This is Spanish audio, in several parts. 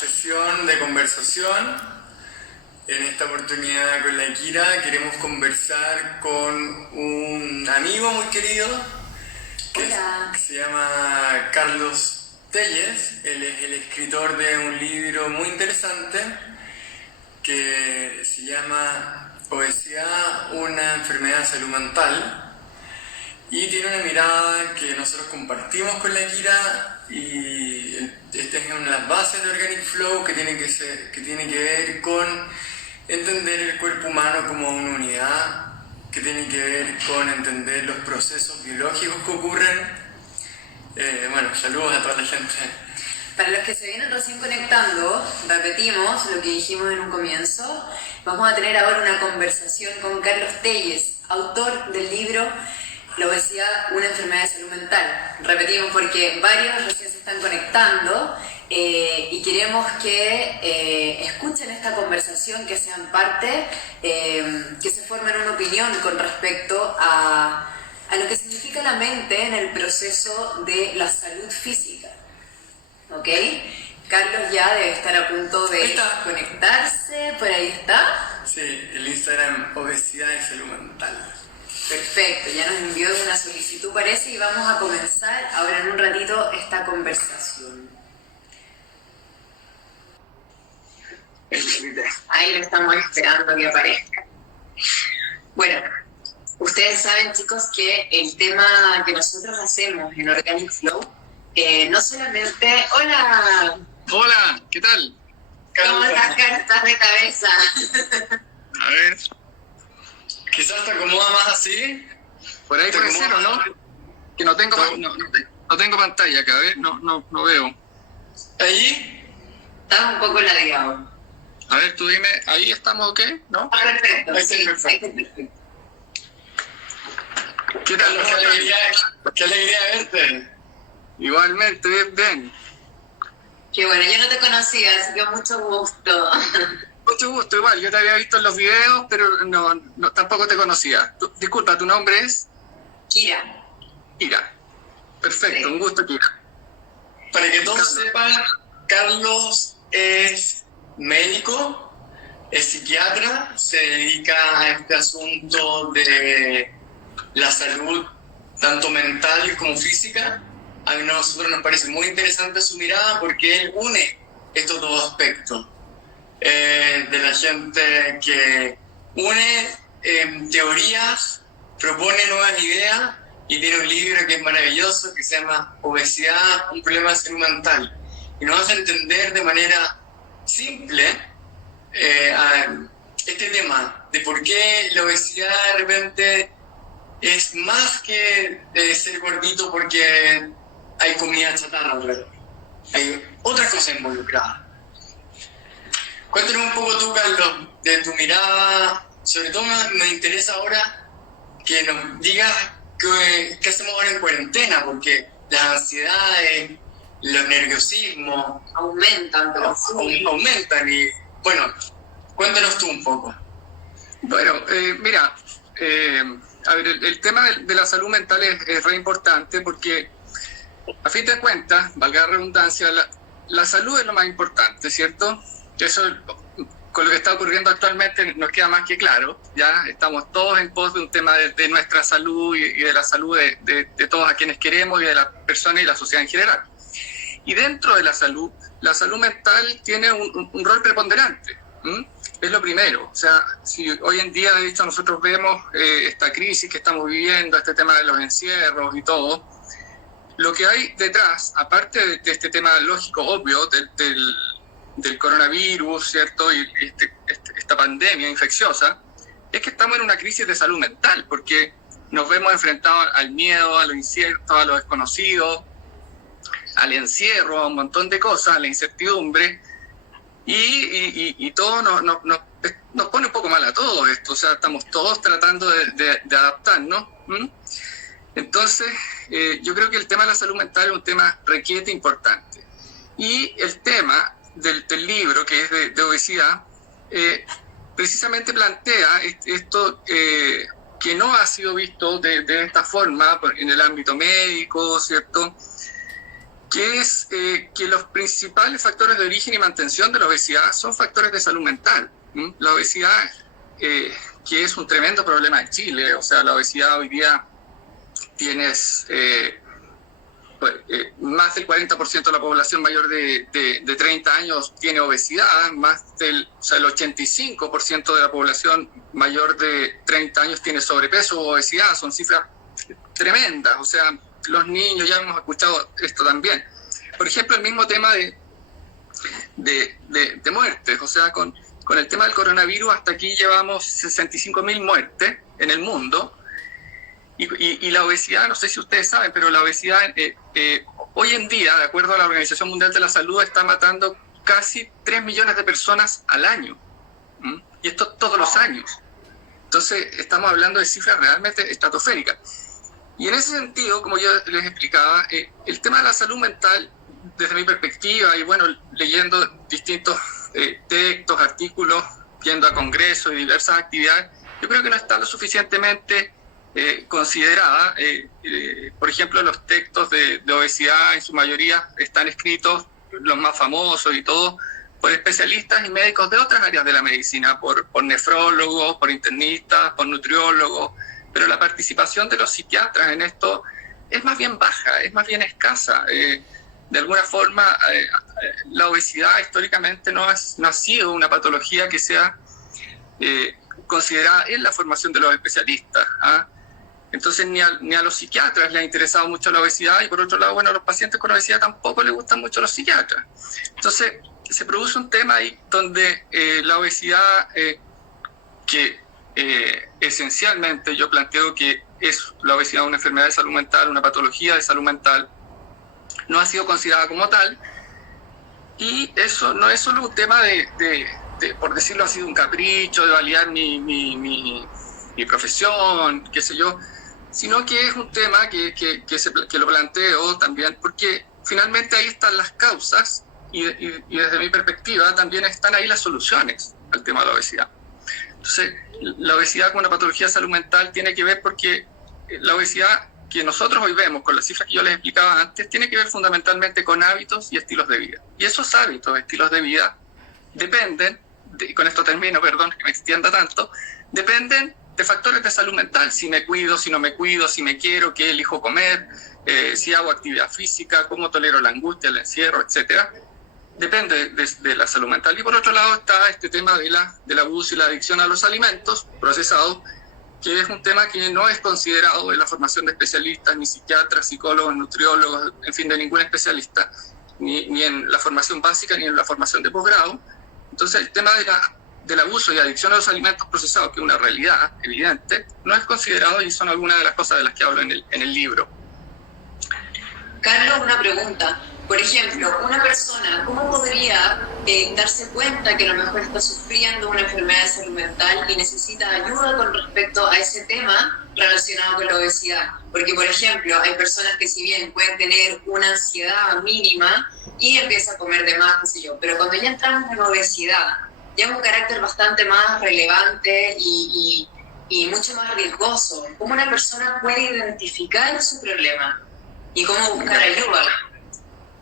sesión de conversación. En esta oportunidad con la Kira queremos conversar con un amigo muy querido que se llama Carlos Telles. Él es el escritor de un libro muy interesante que se llama Obesidad, una enfermedad de salud mental, y tiene una mirada que nosotros compartimos con la Kira, y esta es una de las bases de Organic Flow que tiene que ver con entender el cuerpo humano como una unidad, que tiene que ver con entender los procesos biológicos que ocurren. Bueno, saludos a toda la gente. Para los que se vienen recién conectando, repetimos lo que dijimos en un comienzo. Vamos a tener ahora una conversación con Carlos Telles, autor del libro La obesidad, una enfermedad de salud mental. Repetimos porque varios recién se están conectando y queremos que escuchen esta conversación, que sean parte, que se formen una opinión con respecto a lo que significa la mente en el proceso de la salud física. ¿Ok? Carlos ya debe estar a punto de conectarse, por ahí está. Sí, el Instagram Obesidad y Salud Mental. Perfecto, ya nos envió una solicitud parece y vamos a comenzar ahora en un ratito esta conversación. Ahí lo estamos esperando que aparezca. Bueno, ustedes saben, chicos, que el tema que nosotros hacemos en Organic Flow no solamente... ¡Hola! Hola, ¿qué tal? ¿Cómo estás, Carlos? ¿Estás de cabeza? A ver, Quizás te acomoda más así. por ahí ¿Te puede ser, ¿o no? Que no tengo, no tengo pantalla acá, a ver, no veo. Ahí. Estás un poco ladeado. A ver, tú dime, ¿ahí estamos ok? ¿No? Perfecto, Ahí está sí, perfecto. ahí está perfecto. ¿Qué tal? Carlos, qué alegría verte. Igualmente, bien. Qué bueno, yo no te conocía, así que mucho gusto. Mucho gusto, igual, yo te había visto en los videos, pero no tampoco te conocía. Disculpa, ¿tu nombre es? Kira. Kira. Perfecto, Sí. un gusto, Kira. Para que todos sepan, Carlos es médico, es psiquiatra, se dedica a este asunto de la salud, tanto mental como física. A nosotros nos parece muy interesante su mirada porque él une estos dos aspectos. De la gente que une teorías, propone nuevas ideas y tiene un libro que es maravilloso que se llama Obesidad, un problema de salud mental, y nos hace entender de manera simple este tema de por qué la obesidad de repente es más que ser gordito porque hay comida chatarra alrededor, hay otras cosas involucradas. Cuéntanos un poco tú, Carlos, de tu mirada. Sobre todo me interesa ahora que nos digas qué hacemos ahora en cuarentena, porque las ansiedades, los nerviosismos Aumentan, pero sí. aumentan. Y bueno, cuéntanos tú un poco. Bueno, mira, a ver, el tema de la salud mental es re importante porque, a fin de cuentas, valga la redundancia, la salud es lo más importante, ¿cierto? Eso, con lo que está ocurriendo actualmente, nos queda más que claro. Ya estamos todos en pos de un tema de nuestra salud y de la salud de todos a quienes queremos y de las personas y la sociedad en general. Y dentro de la salud mental tiene un rol preponderante. Es lo primero. O sea, si hoy en día, de hecho, nosotros vemos esta crisis que estamos viviendo, este tema de los encierros y todo, lo que hay detrás, aparte de este tema lógico, obvio, del coronavirus, ¿cierto? Y esta pandemia infecciosa, es que estamos en una crisis de salud mental, porque nos vemos enfrentados al miedo, a lo incierto, a lo desconocido, al encierro, a un montón de cosas, a la incertidumbre, y todo nos pone un poco mal a todo esto. O sea, estamos todos tratando de adaptarnos. Entonces, yo creo que el tema de la salud mental es un tema requete importante. Y el tema del libro, que es de obesidad, precisamente plantea esto que no ha sido visto de esta forma en el ámbito médico, ¿cierto? que es que los principales factores de origen y mantención de la obesidad son factores de salud mental. La obesidad, que es un tremendo problema en Chile, o sea, la obesidad hoy día tienes más del 40% de la población mayor de 30 años tiene obesidad, el 85% de la población mayor de 30 años tiene sobrepeso o obesidad, son cifras tremendas, o sea, los niños, ya hemos escuchado esto también. Por ejemplo, el mismo tema de muertes, o sea, con el tema del coronavirus, hasta aquí llevamos 65.000 muertes en el mundo, y la obesidad, no sé si ustedes saben, pero la obesidad hoy en día, de acuerdo a la Organización Mundial de la Salud, está matando casi 3 millones de personas al año, y esto todos los años. Entonces, estamos hablando de cifras realmente estratosféricas. Y en ese sentido, como yo les explicaba, el tema de la salud mental, desde mi perspectiva, y bueno, leyendo distintos textos, artículos, yendo a congresos y diversas actividades, yo creo que no está lo suficientemente considerada. Por ejemplo, los textos de obesidad en su mayoría están escritos, los más famosos y todo, por especialistas y médicos de otras áreas de la medicina, por nefrólogos, por internistas, por nutriólogos, pero la participación de los psiquiatras en esto es más bien baja, es más bien escasa. De alguna forma, la obesidad históricamente no ha sido una patología que sea considerada en la formación de los especialistas, ¿ah? Entonces ni a los psiquiatras les ha interesado mucho la obesidad, y por otro lado, bueno, a los pacientes con obesidad tampoco les gustan mucho los psiquiatras. Entonces se produce un tema ahí donde la obesidad, que esencialmente yo planteo que es la obesidad una enfermedad de salud mental, una patología de salud mental, no ha sido considerada como tal, y eso no es solo un tema de por decirlo así, de un capricho, de validar mi profesión, qué sé yo, sino que es un tema que lo planteo también porque finalmente ahí están las causas y desde mi perspectiva también están ahí las soluciones al tema de la obesidad. Entonces, la obesidad como una patología de salud mental tiene que ver porque la obesidad que nosotros hoy vemos, con las cifras que yo les explicaba antes, tiene que ver fundamentalmente con hábitos y estilos de vida. Y esos hábitos, estilos de vida, dependen, y con esto termino, perdón que me extienda tanto, dependen de factores de salud mental: si me cuido, si no me cuido, si me quiero, qué elijo comer, si hago actividad física, cómo tolero la angustia, el encierro, etcétera. Depende de la salud mental. Y por otro lado está este tema del abuso y la adicción a los alimentos procesados, que es un tema que no es considerado en la formación de especialistas, ni psiquiatras, psicólogos, nutriólogos, en fin, de ningún especialista, ni en la formación básica, ni en la formación de posgrado. Entonces el tema del abuso y adicción a los alimentos procesados, que es una realidad evidente, no es considerado, y son algunas de las cosas de las que hablo en el libro. Carlos, una pregunta. Por ejemplo, una persona, ¿cómo podría darse cuenta que a lo mejor está sufriendo una enfermedad de salud mental y necesita ayuda con respecto a ese tema relacionado con la obesidad? Porque, por ejemplo, hay personas que si bien pueden tener una ansiedad mínima y empieza a comer de más, qué sé yo, pero cuando ya entramos en obesidad, ya es un carácter bastante más relevante y mucho más riesgoso. ¿Cómo una persona puede identificar su problema y cómo buscar ayuda?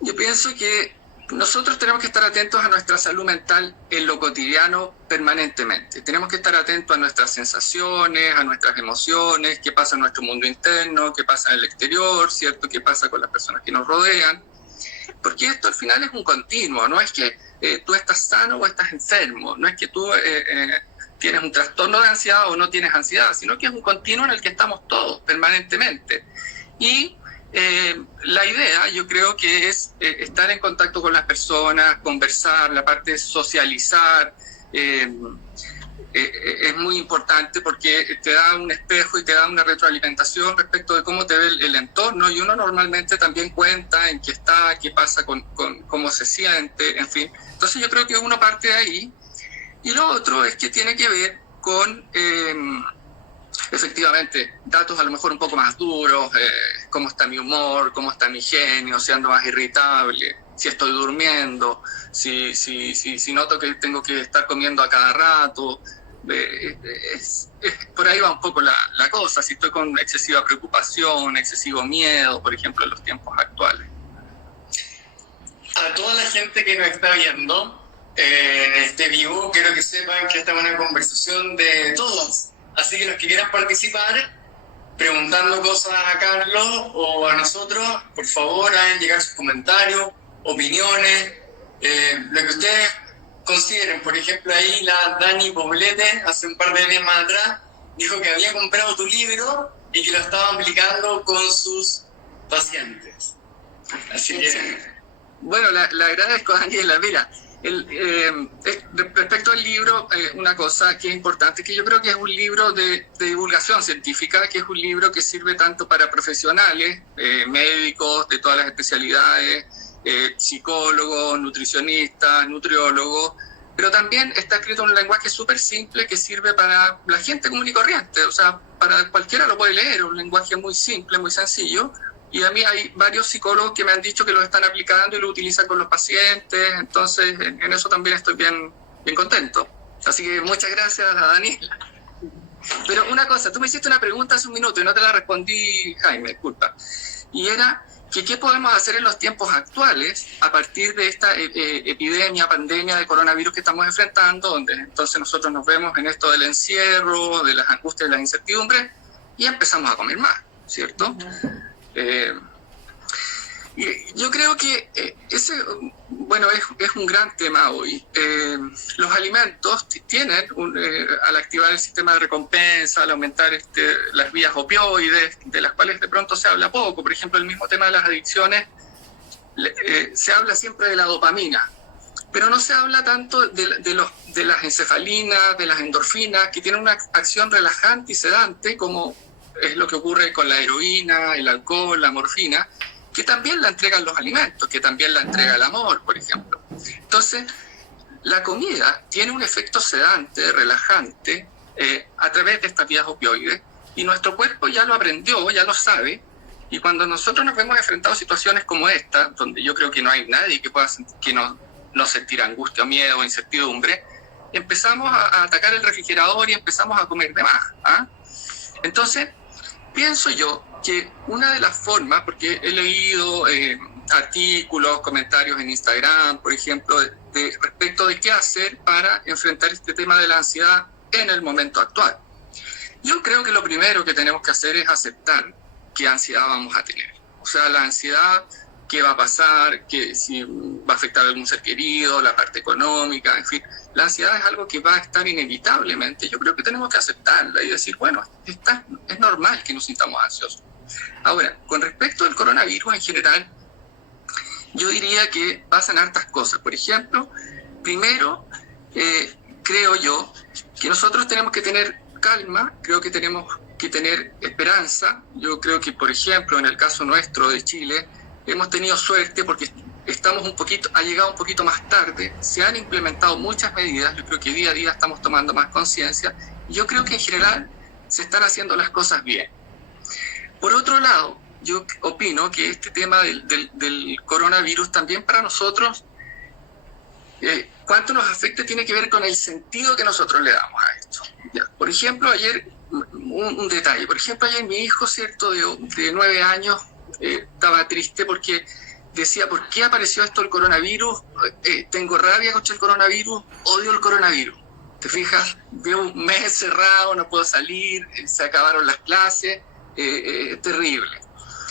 Yo pienso que nosotros tenemos que estar atentos a nuestra salud mental en lo cotidiano permanentemente. Tenemos que estar atentos a nuestras sensaciones, a nuestras emociones, qué pasa en nuestro mundo interno, qué pasa en el exterior, ¿cierto? Qué pasa con las personas que nos rodean. Porque esto al final es un continuo, no es que tú estás sano o estás enfermo, no es que tú tienes un trastorno de ansiedad o no tienes ansiedad, sino que es un continuo en el que estamos todos permanentemente. Y la idea, yo creo que es estar en contacto con las personas, conversar, la parte de socializar, es muy importante porque te da un espejo y te da una retroalimentación respecto de cómo te ve el entorno, y uno normalmente también cuenta en qué está, qué pasa con cómo se siente, en fin. Entonces yo creo que uno parte de ahí, y lo otro es que tiene que ver con efectivamente datos a lo mejor un poco más duros, cómo está mi humor, cómo está mi genio, si ando más irritable, si estoy durmiendo, si noto que tengo que estar comiendo a cada rato. Por ahí va un poco la cosa, si estoy con excesiva preocupación, excesivo miedo, por ejemplo, en los tiempos actuales. a toda la gente que nos está viendo en este vivo, quiero que sepan que esta es una conversación de todos. Así que los que quieran participar, preguntando cosas a Carlos o a nosotros, por favor, hagan llegar sus comentarios, opiniones, lo que ustedes consideren. Por ejemplo, ahí la Dani Poblete, hace un par de días más atrás, dijo que había comprado tu libro y que lo estaba aplicando con sus pacientes. Así que... Bueno, le agradezco, Daniela. Mira, respecto al libro, una cosa que es importante, que yo creo que es un libro de divulgación científica, que es un libro que sirve tanto para profesionales, médicos de todas las especialidades, psicólogos, nutricionistas, nutriólogos, pero también está escrito en un lenguaje súper simple que sirve para la gente común y corriente, o sea, para cualquiera lo puede leer, un lenguaje muy simple, muy sencillo. Y a mí hay varios psicólogos que me han dicho que lo están aplicando y lo utilizan con los pacientes, entonces en eso también estoy bien contento. Así que muchas gracias a Daniela. Pero una cosa, tú me hiciste una pregunta hace un minuto y no te la respondí, Jaime, disculpa. Y era que qué podemos hacer en los tiempos actuales a partir de esta epidemia, pandemia de coronavirus que estamos enfrentando, donde entonces nosotros nos vemos en esto del encierro, de las angustias, de las incertidumbres, y empezamos a comer más, ¿cierto? Y yo creo que ese, bueno, es un gran tema hoy. Los alimentos tienen, al activar el sistema de recompensa, al aumentar las vías opioides, de las cuales de pronto se habla poco. Por ejemplo, el mismo tema de las adicciones, se habla siempre de la dopamina, pero no se habla tanto de las encefalinas, de las endorfinas, que tienen una acción relajante y sedante, como es lo que ocurre con la heroína, el alcohol, la morfina, que también la entregan los alimentos, que también la entrega el amor, por ejemplo. Entonces, la comida tiene un efecto sedante, relajante, a través de estas vías opioides, y nuestro cuerpo ya lo aprendió, ya lo sabe, y cuando nosotros nos vemos enfrentados a situaciones como esta, donde yo creo que no hay nadie que pueda no sentir angustia, miedo o incertidumbre, empezamos a atacar el refrigerador y empezamos a comer de más, ¿ah? Entonces, pienso yo que una de las formas, porque he leído artículos, comentarios en Instagram, por ejemplo, respecto de qué hacer para enfrentar este tema de la ansiedad en el momento actual. Yo creo que lo primero que tenemos que hacer es aceptar qué ansiedad vamos a tener. O sea, la ansiedad, qué va a pasar, que si va a afectar a algún ser querido, la parte económica, en fin. La ansiedad es algo que va a estar inevitablemente. Yo creo que tenemos que aceptarla y decir, bueno, es normal que nos sintamos ansiosos. Ahora, con respecto al coronavirus en general, yo diría que pasan hartas cosas. Por ejemplo, primero, creo yo que nosotros tenemos que tener calma, creo que tenemos que tener esperanza. Yo creo que, por ejemplo, en el caso nuestro de Chile, hemos tenido suerte porque ha llegado un poquito más tarde, se han implementado muchas medidas, yo creo que día a día estamos tomando más conciencia, y yo creo que en general se están haciendo las cosas bien. Por otro lado, yo opino que este tema del coronavirus también para nosotros, cuánto nos afecta tiene que ver con el sentido que nosotros le damos a esto. Ya, por ejemplo, ayer, un detalle, por ejemplo, ayer mi hijo, ¿cierto?, de 9 años, estaba triste porque decía, ¿por qué apareció esto el coronavirus? Tengo rabia contra el coronavirus, odio el coronavirus. ¿Te fijas? Veo un mes cerrado, no puedo salir, se acabaron las clases, terrible.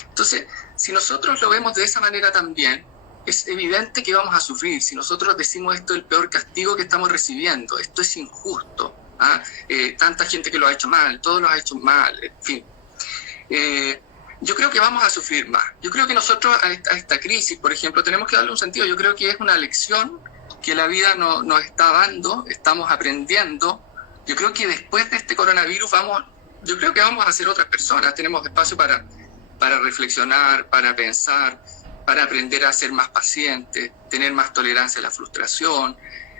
Entonces, si nosotros lo vemos de esa manera también, es evidente que vamos a sufrir. Si nosotros decimos esto es el peor castigo que estamos recibiendo, esto es injusto, ¿ah? Tanta gente que lo ha hecho mal, todos lo ha hecho mal, en fin. Yo creo que vamos a sufrir más. Yo creo que nosotros a esta crisis, por ejemplo, tenemos que darle un sentido. Yo creo que es una lección que la vida nos está dando, estamos aprendiendo. Yo creo que después de este coronavirus yo creo que vamos a ser otras personas. Tenemos espacio para reflexionar, para pensar, para aprender a ser más pacientes, tener más tolerancia a la frustración,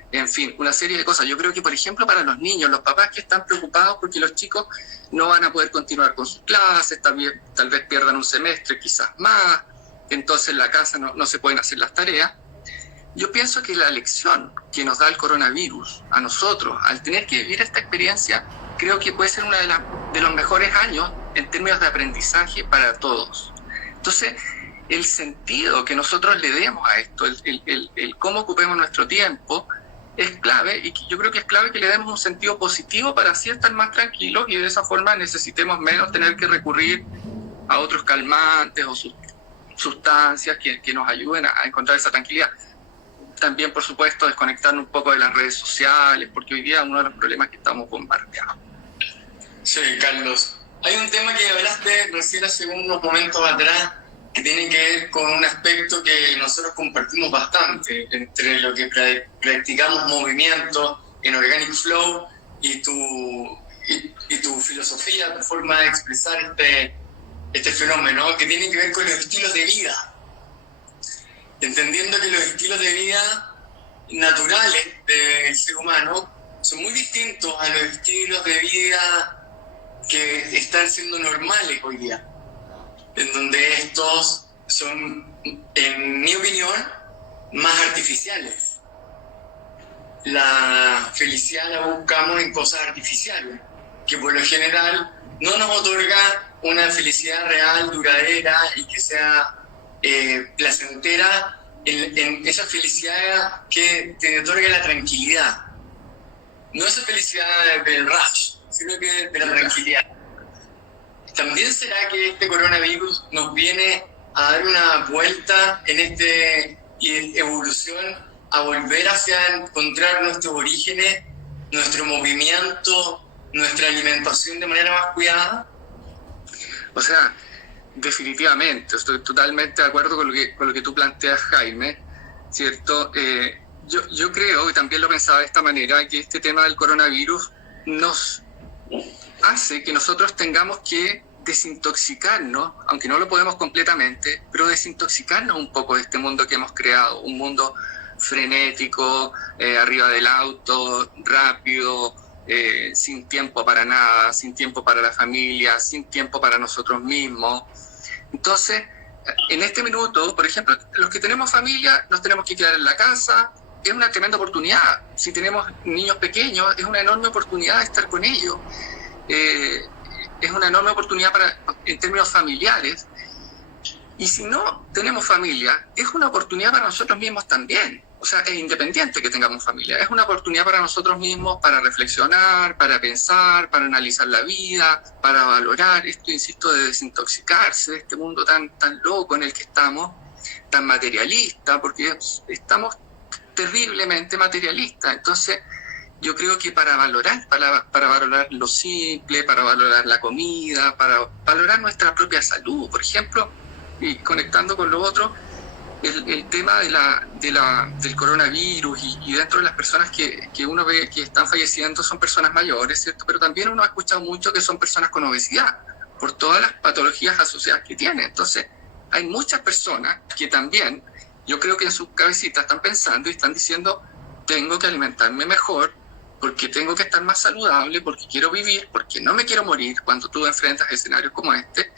en fin, una serie de cosas. Yo creo que, por ejemplo, para los niños, los papás que están preocupados porque los chicos no van a poder continuar con sus clases, tal vez pierdan un semestre, quizás más, entonces en la casa no se pueden hacer las tareas. Yo pienso que la lección que nos da el coronavirus a nosotros, al tener que vivir esta experiencia, creo que puede ser uno de los mejores años en términos de aprendizaje para todos. Entonces, el sentido que nosotros le demos a esto, el cómo ocupemos nuestro tiempo, es clave, y yo creo que es clave que le demos un sentido positivo para así estar más tranquilos y de esa forma necesitemos menos tener que recurrir a otros calmantes o sustancias que nos ayuden a encontrar esa tranquilidad. También, por supuesto, desconectarnos un poco de las redes sociales, porque hoy día es uno de los problemas que estamos bombardeados. Sí, Carlos. Hay un tema que hablaste recién hace unos momentos atrás que tiene que ver con un aspecto que nosotros compartimos bastante entre lo que practicamos movimiento en Organic Flow y tu filosofía, tu forma de expresar este fenómeno, que tiene que ver con los estilos de vida. Entendiendo que los estilos de vida naturales del ser humano son muy distintos a los estilos de vida que están siendo normales hoy día, en donde estos son, en mi opinión, más artificiales. La felicidad la buscamos en cosas artificiales, que por lo general no nos otorga una felicidad real, duradera y que sea placentera, en esa felicidad que te otorga la tranquilidad. No esa felicidad del rush, sino que de la tranquilidad. ¿También será que este coronavirus nos viene a dar una vuelta en evolución, a volver hacia encontrar nuestros orígenes, nuestro movimiento, nuestra alimentación de manera más cuidada? O sea, definitivamente, estoy totalmente de acuerdo con lo que tú planteas, Jaime, ¿cierto? Yo creo, y también lo pensaba de esta manera, que este tema del coronavirus nos hace que nosotros tengamos que desintoxicarnos, aunque no lo podemos completamente, pero desintoxicarnos un poco de este mundo que hemos creado, un mundo frenético, arriba del auto, rápido, sin tiempo para nada, sin tiempo para la familia, sin tiempo para nosotros mismos. Entonces, en este minuto, por ejemplo, los que tenemos familia, nos tenemos que quedar en la casa. Es una tremenda oportunidad. Si tenemos niños pequeños, es una enorme oportunidad de estar con ellos. Es una enorme oportunidad en términos familiares. Y si no tenemos familia, es una oportunidad para nosotros mismos también. O sea, es independiente que tengamos familia. Es una oportunidad para nosotros mismos para reflexionar, para pensar, para analizar la vida, para valorar esto, insisto, de desintoxicarse de este mundo tan loco en el que estamos, tan materialista, porque estamos terriblemente materialistas. Entonces, yo creo que para valorar lo simple, para valorar la comida, para valorar nuestra propia salud, por ejemplo, y conectando con lo otro, el tema del coronavirus y dentro de las personas que uno ve que están falleciendo son personas mayores, ¿cierto? Pero también uno ha escuchado mucho que son personas con obesidad, por todas las patologías asociadas que tienen. Entonces, hay muchas personas que también, yo creo que en sus cabecitas están pensando y están diciendo, tengo que alimentarme mejor, porque tengo que estar más saludable, porque quiero vivir, porque no me quiero morir cuando tú enfrentas escenarios como este.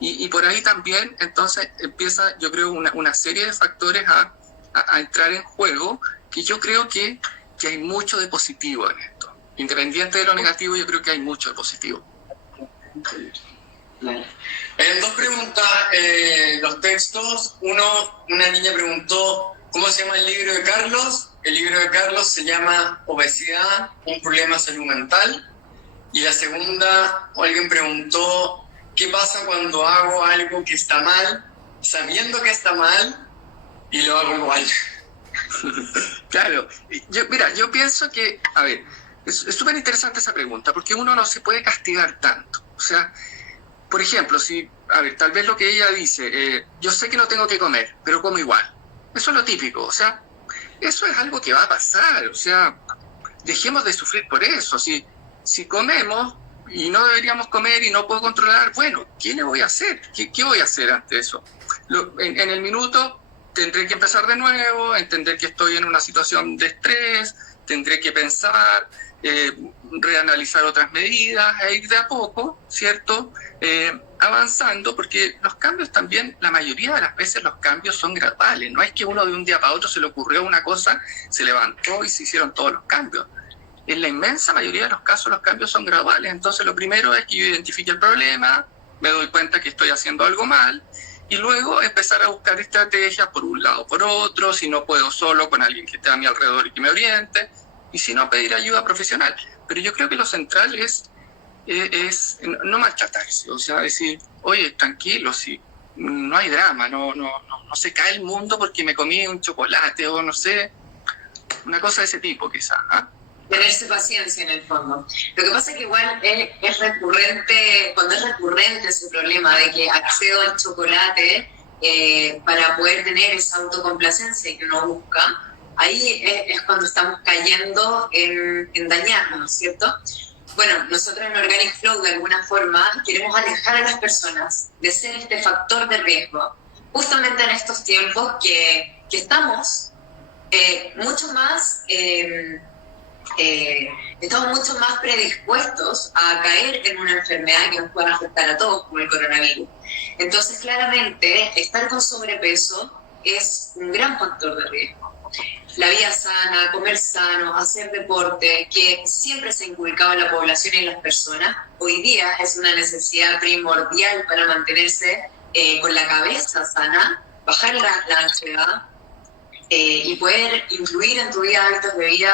Y por ahí también, entonces, empieza, yo creo, una serie de factores a entrar en juego, que yo creo que hay mucho de positivo en esto. Independiente de lo negativo, yo creo que hay mucho de positivo. Dos preguntas, los textos. Una niña preguntó, ¿cómo se llama el libro de Carlos? El libro de Carlos se llama Obesidad, un problema de salud mental. Y la segunda, alguien preguntó, ¿qué pasa cuando hago algo que está mal, sabiendo que está mal, y lo hago igual? Claro, yo pienso que, a ver, es súper interesante esa pregunta, porque uno no se puede castigar tanto. O sea, por ejemplo, tal vez lo que ella dice, yo sé que no tengo que comer, pero como igual. Eso es lo típico, o sea, eso es algo que va a pasar, o sea, dejemos de sufrir por eso. Si comemos y no deberíamos comer y no puedo controlar, bueno, ¿qué le voy a hacer? ¿Qué voy a hacer ante eso? En el minuto tendré que empezar de nuevo, entender que estoy en una situación de estrés, tendré que pensar, reanalizar otras medidas, e ir de a poco, ¿cierto? Avanzando, porque los cambios también, la mayoría de las veces los cambios son graduales. No es que uno de un día para otro se le ocurrió una cosa, se levantó y se hicieron todos los cambios. En la inmensa mayoría de los casos los cambios son graduales. Entonces lo primero es que yo identifique el problema, me doy cuenta que estoy haciendo algo mal y luego empezar a buscar estrategias por un lado, por otro, si no puedo solo, con alguien que esté a mi alrededor y que me oriente, y si no, pedir ayuda profesional. Pero yo creo que lo central es no maltratarse, o sea, decir, oye, tranquilo, si no hay drama, no se cae el mundo porque me comí un chocolate o no sé, una cosa de ese tipo quizás. Tenerse paciencia en el fondo. Lo que pasa es que igual es recurrente, cuando es recurrente ese problema de que accedo al chocolate para poder tener esa autocomplacencia que uno busca, ahí es cuando estamos cayendo en dañarnos, ¿cierto? Bueno, nosotros en Organic Flow de alguna forma queremos alejar a las personas de ser este factor de riesgo, justamente en estos tiempos que estamos mucho más... estamos mucho más predispuestos a caer en una enfermedad que nos pueda afectar a todos, como el coronavirus. Entonces, claramente, estar con sobrepeso es un gran factor de riesgo. La vida sana, comer sano, hacer deporte, que siempre se ha inculcado en la población y en las personas, hoy día es una necesidad primordial para mantenerse con la cabeza sana, bajar la ansiedad y poder incluir en tu vida hábitos de vida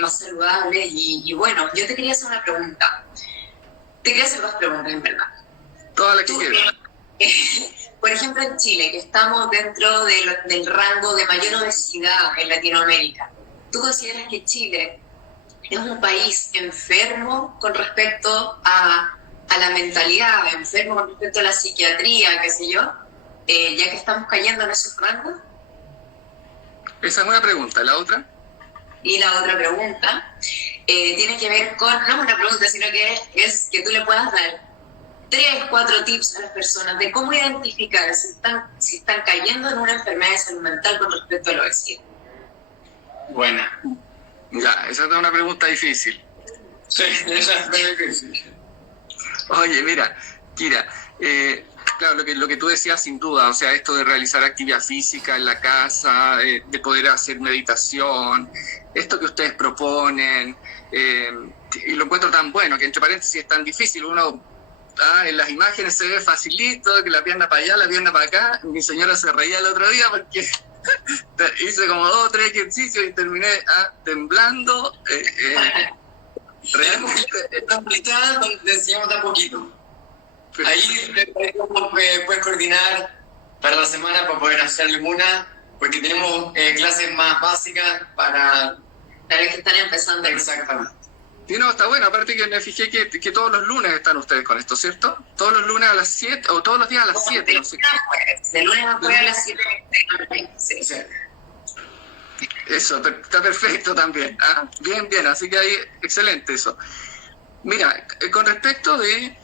más saludables. Y bueno, yo te quería hacer una pregunta. Te quería hacer dos preguntas, en verdad. Todas las que quieras. Por ejemplo, en Chile, que estamos dentro del rango de mayor obesidad en Latinoamérica, ¿tú consideras que Chile es un país enfermo con respecto a la mentalidad, enfermo con respecto a la psiquiatría, qué sé yo, ya que estamos cayendo en esos rangos? Esa es una pregunta. ¿La otra? Y la otra pregunta tiene que ver con, no es una pregunta, sino que es que tú le puedas dar 3, 4 tips a las personas de cómo identificar si están cayendo en una enfermedad de salud mental con respecto a la obesidad. Buena. Ya, esa es una pregunta difícil. Sí, esa es muy difícil. Oye, mira, Kira, claro, lo que tú decías sin duda, o sea, esto de realizar actividad física en la casa, de poder hacer meditación, esto que ustedes proponen, y lo encuentro tan bueno, que entre paréntesis es tan difícil, uno en las imágenes se ve facilito, que la pierna para allá, la pierna para acá. Mi señora se reía el otro día porque hice como 2 o 3 ejercicios y terminé temblando. Realmente te enseñamos de a poquito. Ahí puedes coordinar para la semana para poder hacer alguna, porque tenemos clases más básicas para los que están empezando. Exactamente. Sí, no, está bueno. Aparte que me fijé que todos los lunes están ustedes con esto, ¿cierto? Todos los lunes a las 7, o todos los días a las 7. No sé. De lunes a jueves a las 7. Sí. Eso, está perfecto también. Bien, así que ahí, excelente eso. Mira, con respecto de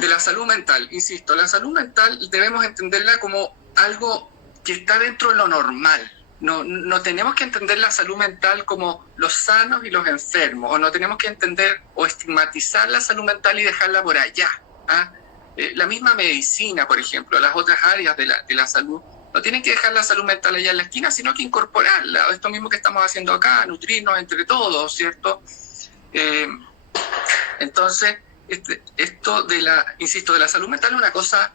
la salud mental, insisto, la salud mental debemos entenderla como algo que está dentro de lo normal. No tenemos que entender la salud mental como los sanos y los enfermos, o no tenemos que entender o estigmatizar la salud mental y dejarla por allá. La misma medicina, por ejemplo, las otras áreas de la salud, no tienen que dejar la salud mental allá en la esquina, sino que incorporarla. Esto mismo que estamos haciendo acá, nutrirnos entre todos, ¿cierto? Entonces, esto de la salud mental es una cosa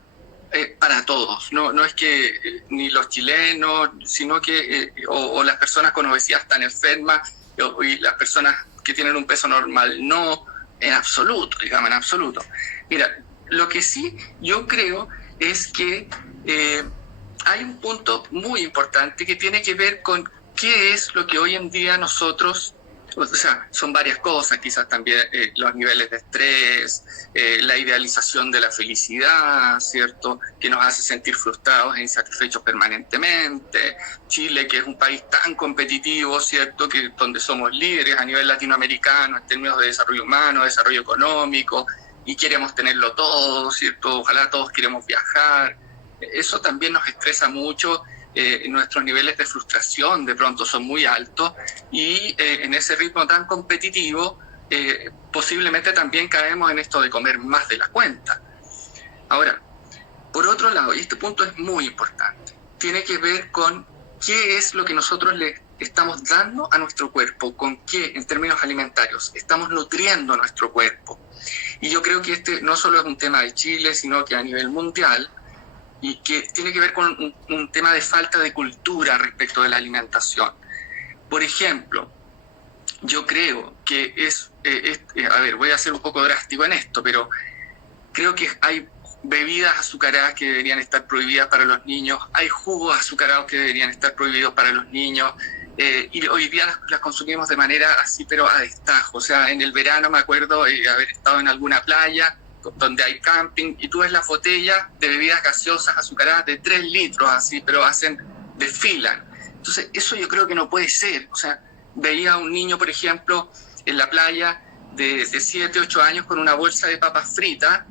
para todos, no es que ni los chilenos, sino que o las personas con obesidad están enfermas y las personas que tienen un peso normal no, en absoluto, digamos, en absoluto. Mira, lo que sí yo creo es que hay un punto muy importante que tiene que ver con qué es lo que hoy en día nosotros, o sea, son varias cosas, quizás también los niveles de estrés, la idealización de la felicidad, ¿cierto?, que nos hace sentir frustrados e insatisfechos permanentemente. Chile, que es un país tan competitivo, ¿cierto?, que donde somos líderes a nivel latinoamericano en términos de desarrollo humano, desarrollo económico, y queremos tenerlo todo, ¿cierto?, ojalá todos queremos viajar. Eso también nos estresa mucho. Nuestros niveles de frustración de pronto son muy altos y en ese ritmo tan competitivo posiblemente también caemos en esto de comer más de la cuenta. Ahora, por otro lado, y este punto es muy importante, tiene que ver con qué es lo que nosotros le estamos dando a nuestro cuerpo, con qué en términos alimentarios estamos nutriendo nuestro cuerpo. Y yo creo que este no solo es un tema de Chile, sino que a nivel mundial y que tiene que ver con un tema de falta de cultura respecto de la alimentación. Por ejemplo, yo creo que a ver, voy a ser un poco drástico en esto, pero creo que hay bebidas azucaradas que deberían estar prohibidas para los niños, hay jugos azucarados que deberían estar prohibidos para los niños, y hoy día las consumimos de manera así, pero a destajo. O sea, en el verano me acuerdo haber estado en alguna playa donde hay camping, y tú ves las botellas de bebidas gaseosas azucaradas de 3 litros, así, pero desfilan. Entonces, eso yo creo que no puede ser. O sea, veía a un niño, por ejemplo, en la playa de 7, 8 años con una bolsa de papas fritas,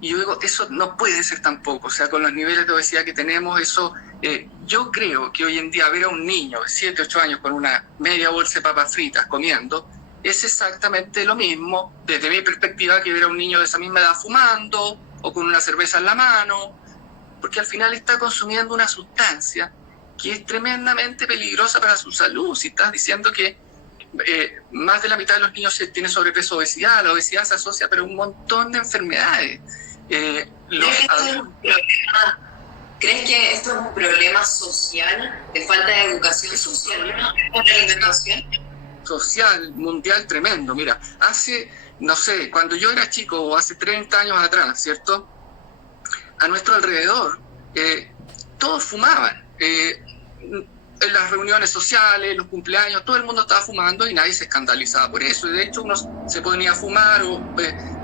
y yo digo, eso no puede ser tampoco. O sea, con los niveles de obesidad que tenemos, eso... yo creo que hoy en día ver a un niño de 7, 8 años con una media bolsa de papas fritas comiendo es exactamente lo mismo, desde mi perspectiva, que ver a un niño de esa misma edad fumando o con una cerveza en la mano, porque al final está consumiendo una sustancia que es tremendamente peligrosa para su salud. Si estás diciendo que más de la mitad de los niños tiene sobrepeso o obesidad, la obesidad se asocia pero a un montón de enfermedades. ¿Crees que esto es un problema social, de falta de educación social con la alimentación? Social, mundial tremendo. Mira, no sé, cuando yo era chico, o hace 30 años atrás, ¿cierto? A nuestro alrededor, todos fumaban. En las reuniones sociales, los cumpleaños, todo el mundo estaba fumando y nadie se escandalizaba por eso. Y de hecho, uno se ponía a fumar, o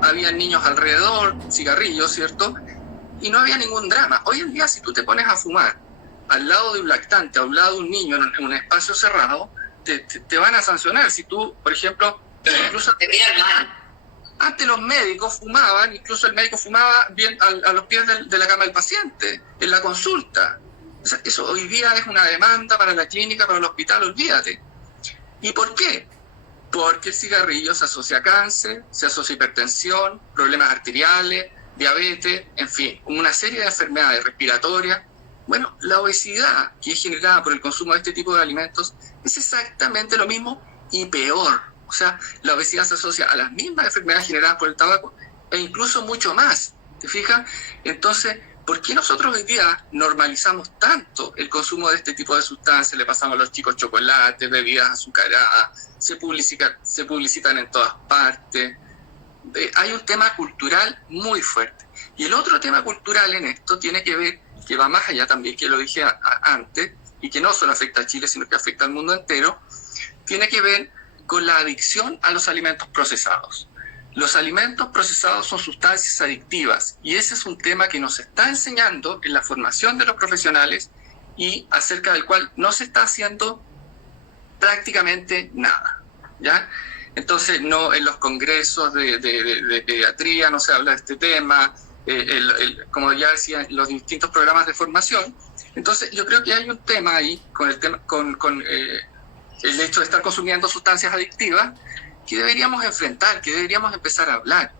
había niños alrededor, cigarrillos, ¿cierto? Y no había ningún drama. Hoy en día, si tú te pones a fumar al lado de un lactante, al lado de un niño en un espacio cerrado, te van a sancionar. Si tú, por ejemplo, incluso te miran mal. Antes los médicos fumaban, incluso el médico fumaba bien a los pies de la cama del paciente, en la consulta. O sea, eso hoy día es una demanda para la clínica, para el hospital, olvídate. ¿Y por qué? Porque el cigarrillo se asocia a cáncer, se asocia a hipertensión, problemas arteriales, diabetes, en fin, una serie de enfermedades respiratorias. Bueno, la obesidad que es generada por el consumo de este tipo de alimentos es exactamente lo mismo y peor. O sea, la obesidad se asocia a las mismas enfermedades generadas por el tabaco e incluso mucho más. ¿Te fijas? Entonces, ¿por qué nosotros hoy día normalizamos tanto el consumo de este tipo de sustancias? Le pasamos a los chicos chocolates, bebidas azucaradas, se publicitan en todas partes. Hay un tema cultural muy fuerte. Y el otro tema cultural en esto tiene que ver, que va más allá también, que lo dije antes, y que no solo afecta a Chile, sino que afecta al mundo entero, tiene que ver con la adicción a los alimentos procesados. Los alimentos procesados son sustancias adictivas, y ese es un tema que nos está enseñando en la formación de los profesionales y acerca del cual no se está haciendo prácticamente nada, ¿ya? Entonces, no en los congresos de pediatría no se habla de este tema, como ya decía, los distintos programas de formación. Entonces, yo creo que hay un tema ahí con el hecho de estar consumiendo sustancias adictivas que deberíamos enfrentar, que deberíamos empezar a hablar.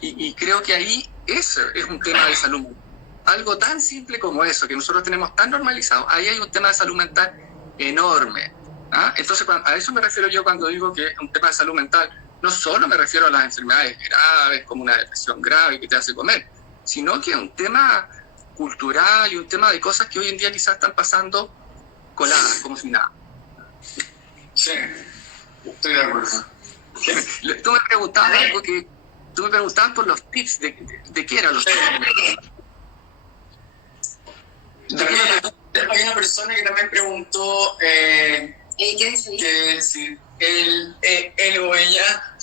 Y creo que ahí eso es un tema de salud mental. Algo tan simple como eso, que nosotros tenemos tan normalizado, ahí hay un tema de salud mental enorme. Entonces, a eso me refiero yo cuando digo que es un tema de salud mental. No solo me refiero a las enfermedades graves, como una depresión grave que te hace comer, sino que es un tema cultural y un tema de cosas que hoy en día quizás están pasando coladas, como si nada. Sí, estoy de acuerdo. Tú me preguntabas por los tips, de qué eran los tips. Hay una persona que también preguntó ¿Qué dice ahí? que si él o ella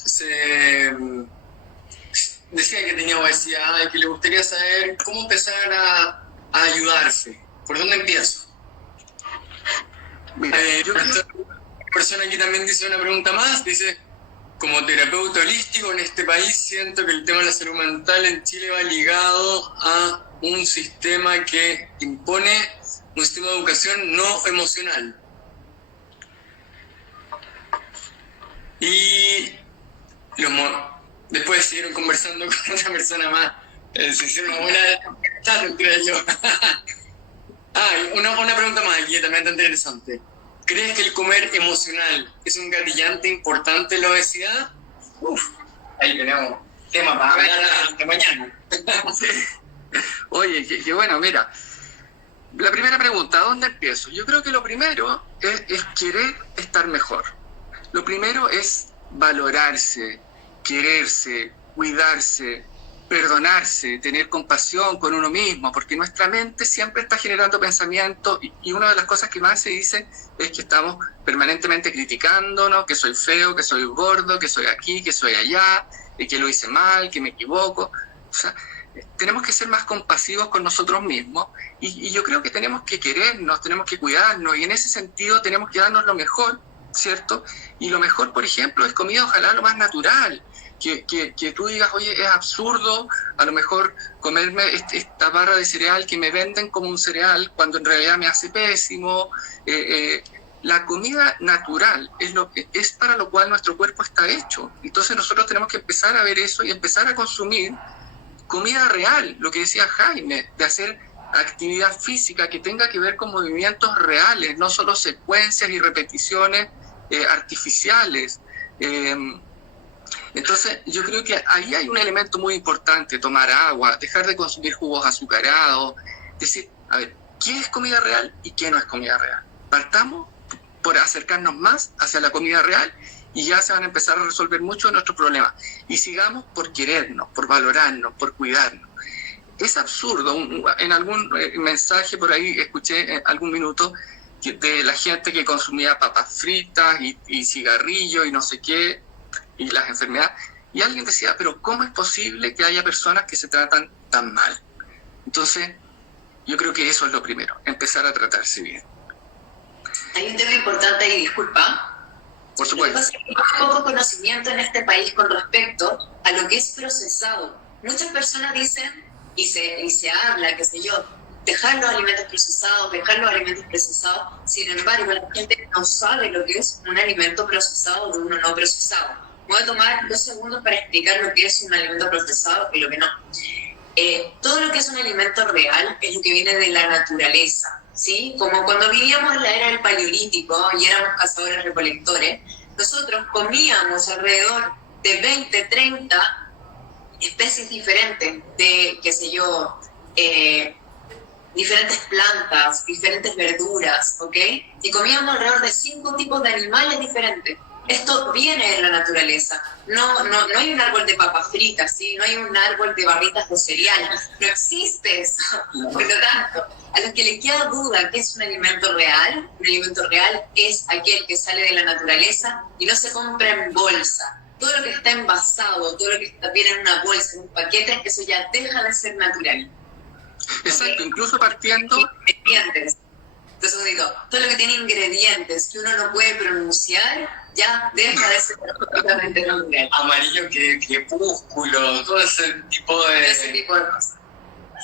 decía que tenía obesidad y que le gustaría saber cómo empezar a ayudarse. ¿Por dónde empiezo? Mira, Una persona aquí también dice una pregunta más, dice: como terapeuta holístico en este país siento que el tema de la salud mental en Chile va ligado a un sistema que impone un sistema de educación no emocional. Y después siguieron conversando con otra persona más. Se hicieron una buena amistad entre ellos. Una pregunta más aquí también está interesante. ¿Crees que el comer emocional es un gatillante importante en la obesidad? Ahí tenemos tema para hablar hasta mañana. Oye, qué bueno, mira. La primera pregunta, ¿dónde empiezo? Yo creo que lo primero es querer estar mejor. Lo primero es valorarse, quererse, cuidarse, perdonarse, tener compasión con uno mismo, porque nuestra mente siempre está generando pensamientos y una de las cosas que más se dice es que estamos permanentemente criticándonos, que soy feo, que soy gordo, que soy aquí, que soy allá, que lo hice mal, que me equivoco. O sea, tenemos que ser más compasivos con nosotros mismos y yo creo que tenemos que querernos, tenemos que cuidarnos y en ese sentido tenemos que darnos lo mejor, ¿cierto? Y lo mejor, por ejemplo, es comida ojalá lo más natural, que tú digas, oye, es absurdo a lo mejor comerme esta barra de cereal que me venden como un cereal cuando en realidad me hace pésimo. La comida natural es para lo cual nuestro cuerpo está hecho. Entonces nosotros tenemos que empezar a ver eso y empezar a consumir comida real, lo que decía Jaime, de hacer actividad física que tenga que ver con movimientos reales, no solo secuencias y repeticiones artificiales. Entonces, yo creo que ahí hay un elemento muy importante, tomar agua, dejar de consumir jugos azucarados, decir, a ver, ¿qué es comida real y qué no es comida real? Partamos por acercarnos más hacia la comida real y ya se van a empezar a resolver muchos de nuestros problemas. Y sigamos por querernos, por valorarnos, por cuidarnos. Es absurdo, en algún mensaje por ahí escuché algún minuto de la gente que consumía papas fritas y cigarrillos y no sé qué, y las enfermedades, y alguien decía, pero ¿cómo es posible que haya personas que se tratan tan mal? Entonces, yo creo que eso es lo primero, empezar a tratarse bien. Hay un tema importante ahí, disculpa. Por supuesto. Hay poco conocimiento en este país con respecto a lo que es procesado. Muchas personas dicen, y se habla, qué sé yo, dejar los alimentos procesados, sin embargo, la gente no sabe lo que es un alimento procesado de uno no procesado. Voy a tomar 2 segundos para explicar lo que es un alimento procesado y lo que no. Todo lo que es un alimento real es lo que viene de la naturaleza, ¿sí? Como cuando vivíamos en la era del Paleolítico y éramos cazadores-recolectores, nosotros comíamos alrededor de 20, 30 especies diferentes de, qué sé yo, diferentes plantas, diferentes verduras, ¿ok? Y comíamos alrededor de 5 tipos de animales diferentes. Esto viene de la naturaleza. No hay un árbol de papas fritas, ¿sí? No hay un árbol de barritas de cereal. No existe eso. Por lo tanto, a los que les queda duda que es un alimento real es aquel que sale de la naturaleza y no se compra en bolsa. Todo lo que está envasado, todo lo que viene en una bolsa, en un paquete, eso ya deja de ser natural. Exacto, ¿okay? Incluso partiendo... Ingredientes. Entonces digo, todo lo que tiene ingredientes que uno no puede pronunciar, ya deja de ser completamente natural. Amarillo crepúsculo, todo ese tipo de cosas.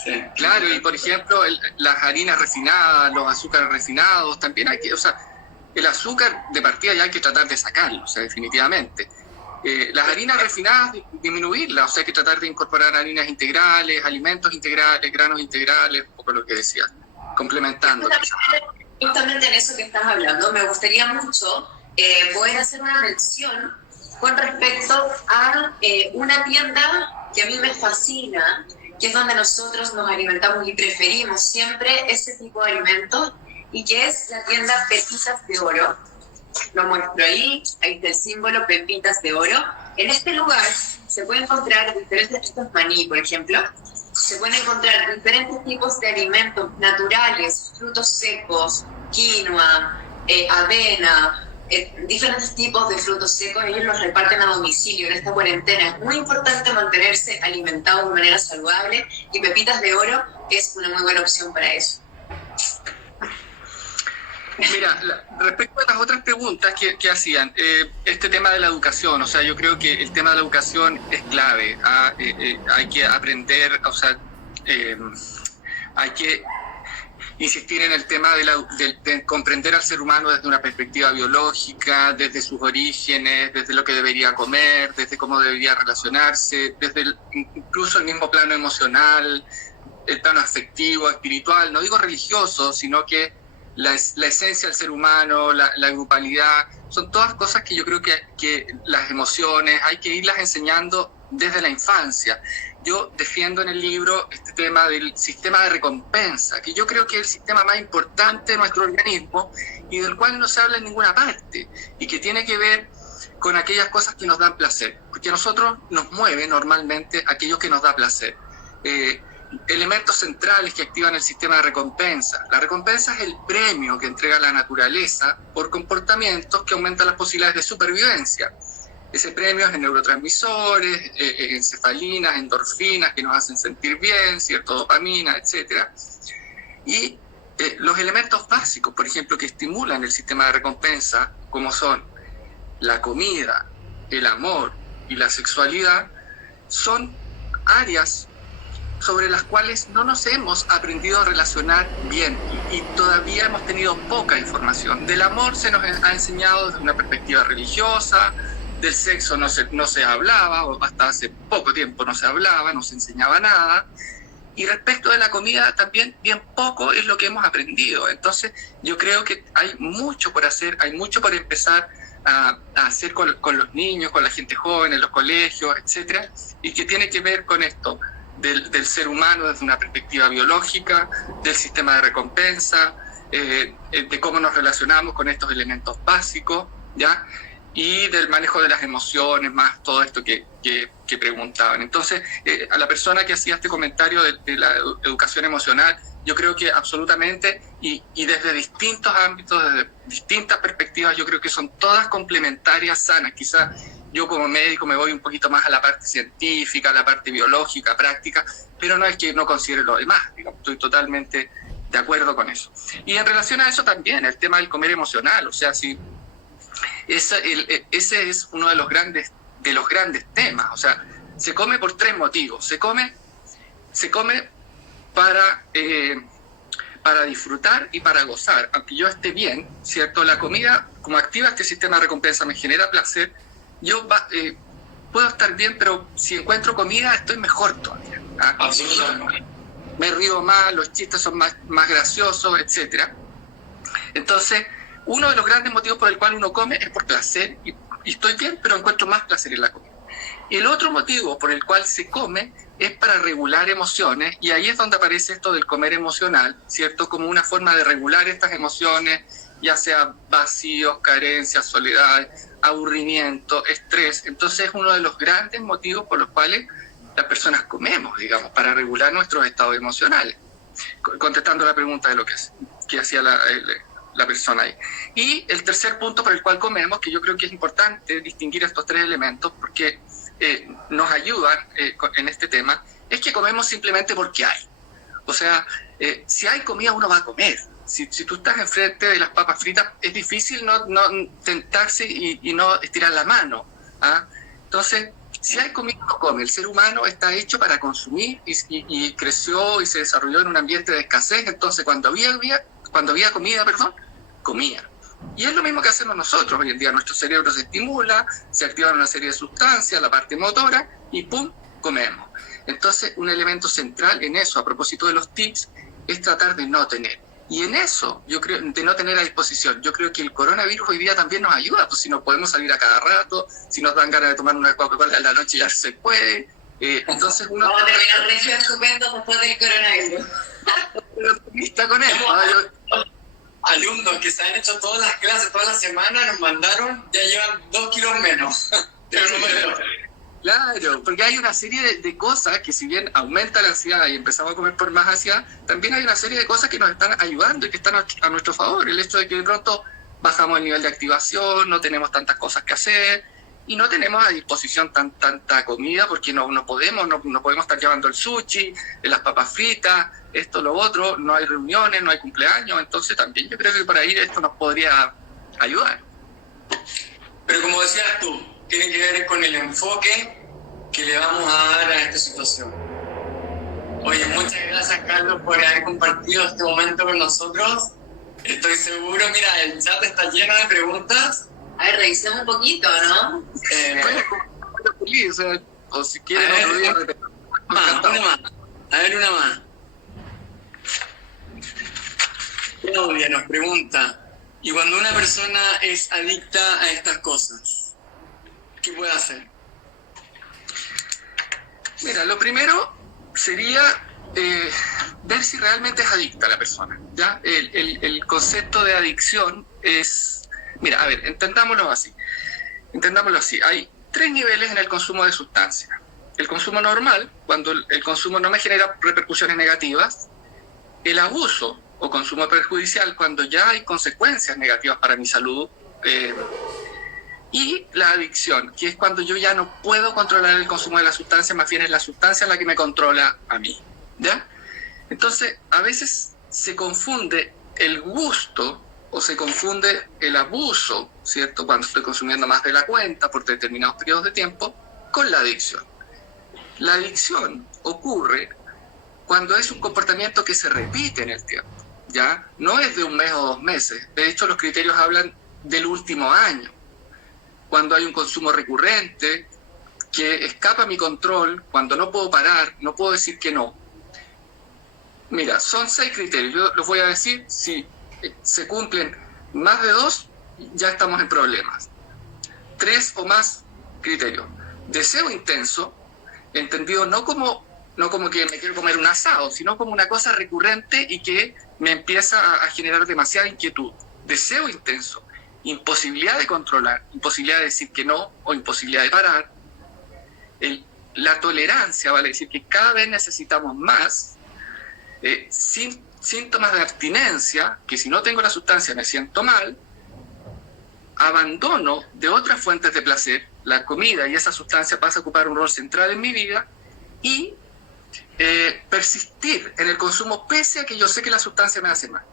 Sí. Claro, y por ejemplo, las harinas refinadas, los azúcares refinados, también hay que, o sea, el azúcar de partida ya hay que tratar de sacarlo, o sea, definitivamente. Las harinas refinadas, disminuirlas, o sea, hay que tratar de incorporar harinas integrales, alimentos integrales, granos integrales, un poco lo que decía, complementando. Justamente en eso que estás hablando, me gustaría mucho poder hacer una mención con respecto a una tienda que a mí me fascina, que es donde nosotros nos alimentamos y preferimos siempre ese tipo de alimentos, y que es la tienda Pepitas de Oro. Lo muestro ahí está el símbolo Pepitas de Oro. En este lugar se pueden encontrar diferentes, estos maní, por ejemplo, se pueden encontrar diferentes tipos de alimentos naturales, frutos secos, quinoa, avena, diferentes tipos de frutos secos. Ellos los reparten a domicilio en esta cuarentena. Es muy importante mantenerse alimentado de manera saludable y Pepitas de Oro es una muy buena opción para eso. Mira, respecto a las otras preguntas que hacían, este tema de la educación, o sea, yo creo que el tema de la educación es clave. Hay que aprender, o sea, hay que insistir en el tema de comprender al ser humano desde una perspectiva biológica, desde sus orígenes, desde lo que debería comer, desde cómo debería relacionarse, desde incluso el mismo plano emocional, el plano afectivo, espiritual, no digo religioso, sino que la esencia del ser humano, la grupalidad, son todas cosas que yo creo que las emociones hay que irlas enseñando desde la infancia. yo defiendo en el libro este tema del sistema de recompensa, que yo creo que es el sistema más importante de nuestro organismo y del cual no se habla en ninguna parte, y que tiene que ver con aquellas cosas que nos dan placer, porque a nosotros nos mueve normalmente aquello que nos da placer. Elementos centrales que activan el sistema de recompensa. La recompensa es el premio que entrega la naturaleza por comportamientos que aumentan las posibilidades de supervivencia. Ese premio es en neurotransmisores, encefalinas, endorfinas que nos hacen sentir bien, cierto, dopamina, etc. Y los elementos básicos, por ejemplo, que estimulan el sistema de recompensa, como son la comida, el amor y la sexualidad, son áreas sobre las cuales no nos hemos aprendido a relacionar bien y todavía hemos tenido poca información. Del amor se nos ha enseñado desde una perspectiva religiosa, del sexo no se hablaba, o hasta hace poco tiempo no se hablaba, no se enseñaba nada, y respecto de la comida también bien poco es lo que hemos aprendido. Entonces yo creo que hay mucho por hacer, hay mucho por empezar a hacer con los niños, con la gente joven, en los colegios, etcétera, y que tiene que ver con esto, del ser humano desde una perspectiva biológica, del sistema de recompensa, de cómo nos relacionamos con estos elementos básicos, ¿ya? Y del manejo de las emociones, más todo esto que preguntaban. Entonces, a la persona que hacía este comentario de la educación emocional, yo creo que absolutamente, y desde distintos ámbitos, desde distintas perspectivas, yo creo que son todas complementarias, sanas. Quizás yo como médico me voy un poquito más a la parte científica, a la parte biológica, práctica, pero no es que no considere lo demás, digamos, estoy totalmente de acuerdo con eso. Y en relación a eso también, el tema del comer emocional, o sea, si ese es uno de los grandes temas, o sea, se come por tres motivos. Se come para disfrutar y para gozar, aunque yo esté bien, ¿cierto? La comida, como activa este sistema de recompensa, me genera placer. Yo puedo estar bien, pero si encuentro comida estoy mejor todavía. Absolutamente. Me río más, los chistes son más graciosos, etc. Entonces, uno de los grandes motivos por el cual uno come es por placer, y estoy bien, pero encuentro más placer en la comida. El otro motivo por el cual se come es para regular emociones, y ahí es donde aparece esto del comer emocional, ¿cierto? Como una forma de regular estas emociones, ya sea vacíos, carencias, soledad, aburrimiento, estrés. Entonces es uno de los grandes motivos por los cuales las personas comemos, digamos, para regular nuestros estados emocionales. Contestando la pregunta de lo que hacía la persona ahí. Y el tercer punto por el cual comemos, que yo creo que es importante distinguir estos tres elementos porque nos ayudan en este tema, es que comemos simplemente porque hay. O sea, si hay comida uno va a comer. Si tú estás enfrente de las papas fritas, es difícil no tentarse y no estirar la mano, ¿ah? Entonces, si hay comida uno come. El ser humano está hecho para consumir y creció y se desarrolló en un ambiente de escasez. Entonces, cuando había comida, comía. Y es lo mismo que hacemos nosotros hoy en día. Nuestro cerebro se estimula, se activan una serie de sustancias, la parte motora, y ¡pum!, comemos. Entonces, un elemento central en eso, a propósito de los tips, es tratar de no tener. Y en eso, yo creo, de no tener a disposición, yo creo que el coronavirus hoy día también nos ayuda, pues si no podemos salir a cada rato, si nos dan ganas de tomar una Coca-Cola en la noche ya se puede. Entonces uno... Vamos a terminar regio estupendo después del coronavirus. Está con eso. Alumnos que se han hecho todas las clases, toda la semana, nos mandaron, ya llevan 2 kilos menos. Claro, porque hay una serie de cosas que si bien aumenta la ansiedad y empezamos a comer por más ansiedad, también hay una serie de cosas que nos están ayudando y que están a nuestro favor. El hecho de que de pronto bajamos el nivel de activación, no tenemos tantas cosas que hacer y no tenemos a disposición tanta comida porque no podemos estar llevando el sushi, las papas fritas, esto, lo otro, no hay reuniones, no hay cumpleaños, entonces también yo creo que por ahí esto nos podría ayudar. Pero como decías tú, tiene que ver con el enfoque que le vamos a dar a esta situación. Oye, muchas gracias, Carlos, por haber compartido este momento con nosotros. Estoy seguro, mira, el chat está lleno de preguntas. A ver, revisemos un poquito, ¿no? O si quieren otro día repetir. Una más. Claudia nos pregunta, ¿y cuando una persona es adicta a estas cosas, qué puede hacer? Mira, lo primero sería ver si realmente es adicta la persona, ¿ya? El concepto de adicción es... Mira, a ver, entendámoslo así. Hay 3 niveles en el consumo de sustancias. El consumo normal, cuando el consumo no me genera repercusiones negativas. El abuso o consumo perjudicial, cuando ya hay consecuencias negativas para mi salud. Y la adicción, que es cuando yo ya no puedo controlar el consumo de la sustancia, más bien es la sustancia la que me controla a mí, ¿ya? Entonces, a veces se confunde el gusto o se confunde el abuso, ¿cierto? Cuando estoy consumiendo más de la cuenta por determinados periodos de tiempo, con la adicción. La adicción ocurre cuando es un comportamiento que se repite en el tiempo, ¿ya? No es de un mes o 2 meses. De hecho, los criterios hablan del último año. Cuando hay un consumo recurrente que escapa a mi control, cuando no puedo parar, no puedo decir que no. Mira, son 6 criterios. Yo los voy a decir. Si se cumplen más de 2, ya estamos en problemas. 3 o más criterios. Deseo intenso, entendido no como que me quiero comer un asado, sino como una cosa recurrente y que me empieza a generar demasiada inquietud. Deseo intenso, imposibilidad de controlar, imposibilidad de decir que no o imposibilidad de parar. La tolerancia, vale decir que cada vez necesitamos más. Síntomas de abstinencia, que si no tengo la sustancia me siento mal. Abandono de otras fuentes de placer, la comida y esa sustancia pasa a ocupar un rol central en mi vida. Y persistir en el consumo pese a que yo sé que la sustancia me hace mal.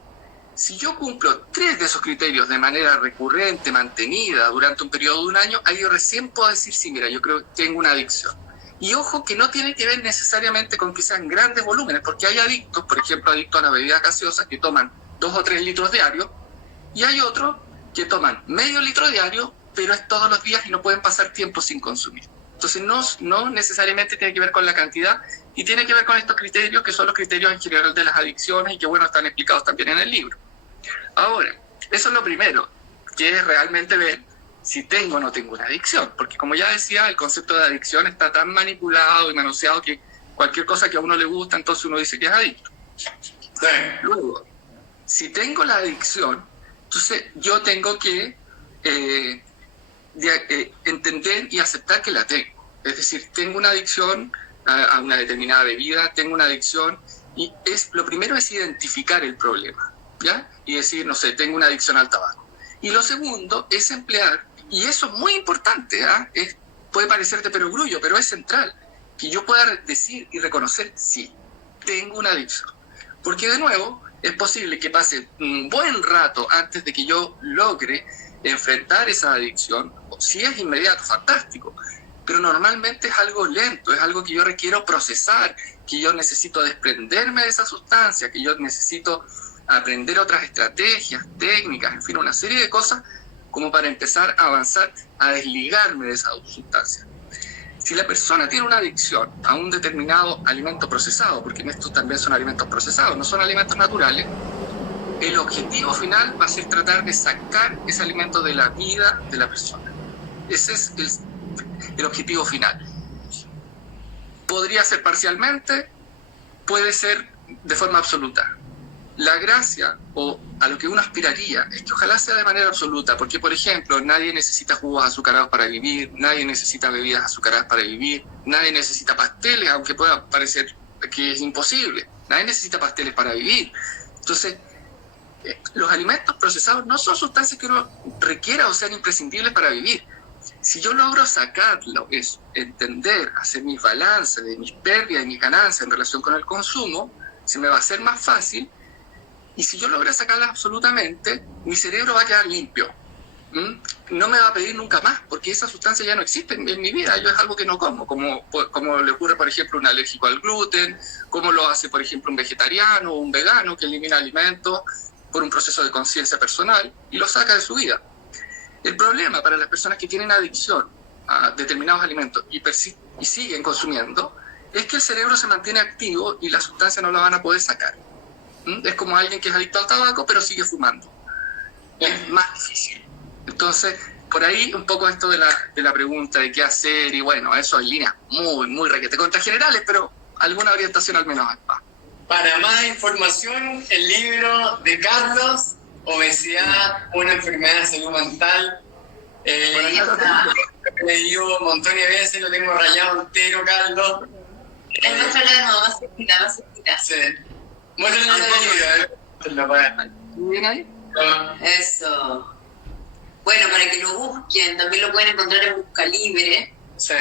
Si yo cumplo 3 de esos criterios de manera recurrente, mantenida durante un periodo de 1 año, ahí yo recién puedo decir, sí, mira, yo creo que tengo una adicción. Y ojo que no tiene que ver necesariamente con que sean grandes volúmenes, porque hay adictos, por ejemplo, adictos a las bebidas gaseosas que toman 2 o 3 litros diarios, y hay otros que toman medio litro diario, pero es todos los días y no pueden pasar tiempo sin consumir. Entonces no necesariamente tiene que ver con la cantidad y tiene que ver con estos criterios que son los criterios en general de las adicciones y que, bueno, están explicados también en el libro. Ahora, eso es lo primero, que es realmente ver si tengo o no tengo una adicción, porque como ya decía, el concepto de adicción está tan manipulado y manoseado que cualquier cosa que a uno le gusta, entonces uno dice que es adicto. Sí. Luego, si tengo la adicción, entonces yo tengo que entender y aceptar que la tengo. Es decir, tengo una adicción a una determinada bebida, tengo una adicción, y lo primero es identificar el problema, ¿ya? Y decir, no sé, tengo una adicción al tabaco. Y lo segundo es emplear, y eso es muy importante, puede parecerte perogrullo, pero es central, que yo pueda decir y reconocer, sí, tengo una adicción. Porque de nuevo, es posible que pase un buen rato antes de que yo logre enfrentar esa adicción. Si es inmediato, fantástico, pero normalmente es algo lento, es algo que yo requiero procesar, que yo necesito desprenderme de esa sustancia, que yo necesito aprender otras estrategias, técnicas, en fin, una serie de cosas como para empezar a avanzar, a desligarme de esa sustancia. Si la persona tiene una adicción a un determinado alimento procesado, porque en estos también son alimentos procesados, no son alimentos naturales, el objetivo final va a ser tratar de sacar ese alimento de la vida de la persona. Ese es el objetivo final. Podría ser parcialmente, puede ser de forma absoluta. La gracia, o a lo que uno aspiraría, es que ojalá sea de manera absoluta, porque, por ejemplo, nadie necesita jugos azucarados para vivir, nadie necesita bebidas azucaradas para vivir, nadie necesita pasteles, aunque pueda parecer que es imposible, nadie necesita pasteles para vivir. Entonces, los alimentos procesados no son sustancias que uno requiera o sean imprescindibles para vivir. Si yo logro sacarlo, es entender, hacer mi balance de mis pérdidas y mis ganancias en relación con el consumo, se me va a hacer más fácil. Y si yo logro sacarlas absolutamente, mi cerebro va a quedar limpio. No me va a pedir nunca más, porque esa sustancia ya no existe en mi vida. Yo es algo que no como, como le ocurre, por ejemplo, a un alérgico al gluten, como lo hace, por ejemplo, un vegetariano o un vegano que elimina alimentos por un proceso de conciencia personal y lo saca de su vida. El problema para las personas que tienen adicción a determinados alimentos y siguen consumiendo es que el cerebro se mantiene activo y la sustancia no la van a poder sacar. Es como alguien que es adicto al tabaco pero sigue fumando. Es más difícil. Entonces, por ahí un poco esto de la pregunta de qué hacer, y bueno, eso en líneas muy requete contra generales, pero alguna orientación al menos más. Para más información, el libro de Carlos, Obesidad, una enfermedad de salud mental. Ahí está. Lo he leído un montón de veces, lo tengo rayado entero, Carlos. Muéstralo de nuevo, más cerquita. Sí. Muéstralo en el video. ¿Bien ahí? Eso. Bueno, para que lo busquen, también lo pueden encontrar en Buscalibre. Sí.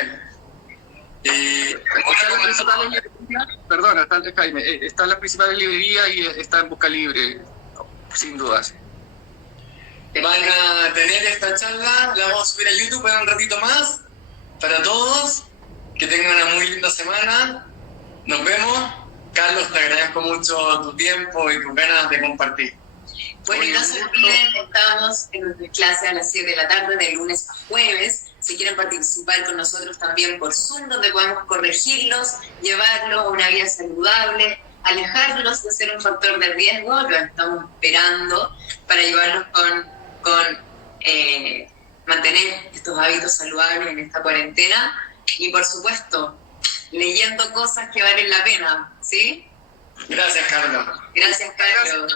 Está en las principales librerías, perdona, Jaime, está en las principales librerías y está en Buscalibre, sin dudas. Van a tener esta charla, la vamos a subir a YouTube en un ratito más. Para todos, que tengan una muy linda semana. Nos vemos. Carlos, te agradezco mucho tu tiempo y tus ganas de compartir. Bueno, y no se olviden, estamos en nuestra clase a las 7 de la tarde, de lunes a jueves. Si quieren participar con nosotros también por Zoom, donde podemos corregirlos, llevarlos a una vida saludable, alejarlos de ser un factor de riesgo. Los estamos esperando para llevarlos con mantener estos hábitos saludables en esta cuarentena. Y por supuesto, leyendo cosas que valen la pena, ¿sí? Gracias, Carlos. Gracias, Carlos.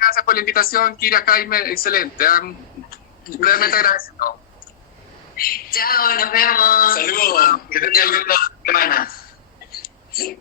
Gracias por la invitación, Kira, Jaime, excelente. Realmente agradecido. Chao, nos vemos. Saludos, que tengan linda semana. Sí.